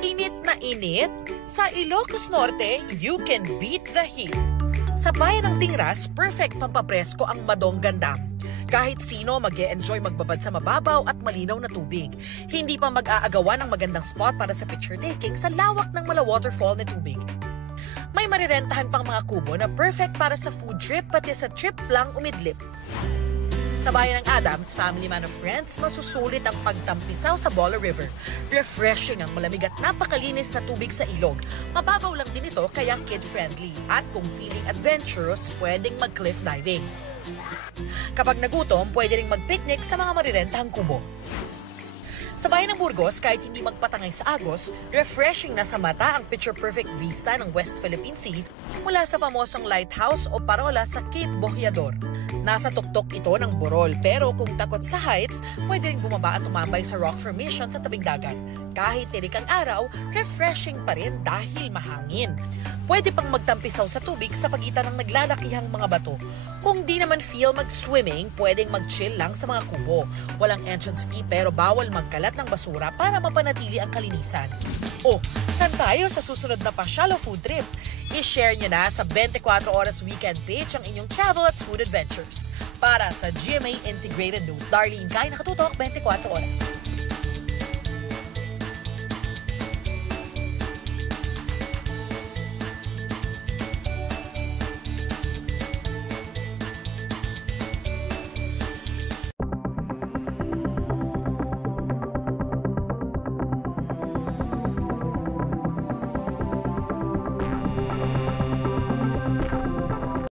Init na init? Sa Ilocos Norte, you can beat the heat. Sa bayan ng Tingras, perfect pampapresko ang Madongan Dam. Kahit sino mag-e-enjoy magbabad sa mababaw at malinaw na tubig. Hindi pa mag-aagawan ng magandang spot para sa picture taking sa lawak ng mala waterfall na tubig. May marirentahan pang mga kubo na perfect para sa food trip pati sa trip lang umidlip. Sa bayan ng Adams, family man of friends, masusulit ang pagtampisaw sa Bola River. Refreshing ang malamig at napakalinis na tubig sa ilog. Mababaw lang din ito kaya kid-friendly. At kung feeling adventurous, pwedeng mag-cliff diving. Kapag nagutom, pwede ring mag-picnic sa mga marirentahang kubo. Sa bayan ng Burgos, kahit hindi magpatangay sa agos, refreshing na sa mata ang picture-perfect vista ng West Philippine Sea mula sa pamosong lighthouse o parola sa Cape Bohiador. Nasa tuktok ito ng Borol, pero kung takot sa heights, pwede ring bumaba at tumambay sa rock formation sa tabing dagat. Kahit tirik ang araw, refreshing pa rin dahil mahangin. Pwede pang magtampisaw sa tubig sa pagitan ng naglalakihang mga bato. Kung di naman feel mag-swimming, pwedeng mag-chill lang sa mga kubo. Walang entrance fee pero bawal magkalat ng basura para mapanatili ang kalinisan. O, saan tayo sa susunod na pasyalo food trip? I-share nyo na sa 24 Oras Weekend page ang inyong travel at food adventures. Para sa GMA Integrated News, Darlene Kai, nakatutok 24 Oras.